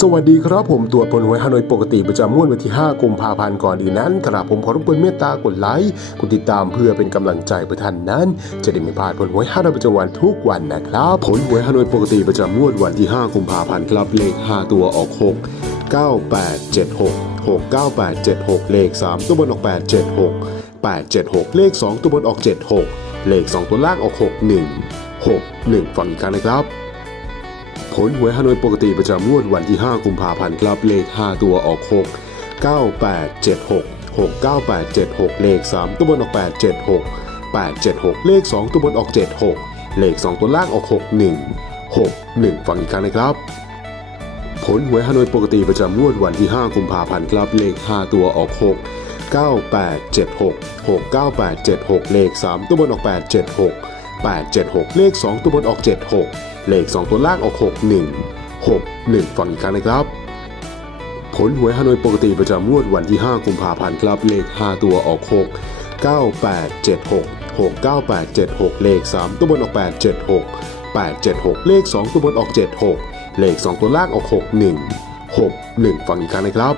สวัสดีครับผมตรวจผลหวยฮานอยปกติประจำงวดวันที่ 5กุมภาพันธ์ก่อนอื่นนั้นกราบผมขอรบกวนเมตตากดไลค์กดติดตามเพื่อเป็นกำลังใจเพื่อท่านนั้น จะได้ไม่พลาดผลหวยฮานอยประจำวันทุกวันนะครับ ผลหวยฮานอยปกติประจำงวดวันที่ 5กุมภาพันธ์ครับเลข 5 ตัวออก 6 9876 69876 เลข 3 ตัวบนออก 876 876 เลข 2 ตัวบนออก 76 เลข 2 ตัวล่างออก 61 61 ฟังอีกครั้งนะครับ ผลหวยฮานอยปกติประจำงวดวันที่ 5 กุมภาพันธ์ครับเลข 5 ตัวออก 6 9876 69876 เลข 3 ตัวบนออก 876 876 เลข 2 ตัวบนออก 76 เลข 2 ตัวล่างออก 61 61 ฟังอีกครั้งนะครับ ผลหวยฮานอยปกติประจำงวดวันที่ 5 กุมภาพันธ์ครับเลข 5 ตัวออก 6 9876 69876 เลข 3 ตัวบนออก 876 876 เลข 2 ตัวบนออก 76 เลข 2 ตัวล่างออก 61 61 ฟังอีกครั้งนะครับ ผลหวยฮานอยปกติประจำงวดวันที่ 5 กุมภาพันธ์ครับ เลข 5 ตัวออก 6 9876 69876 เลข 3 ตัวบนออก 876 876 เลข 2 ตัวบนออก 76 เลข 2 ตัวล่างออก 61 61 ฟังอีกครั้งนะครับ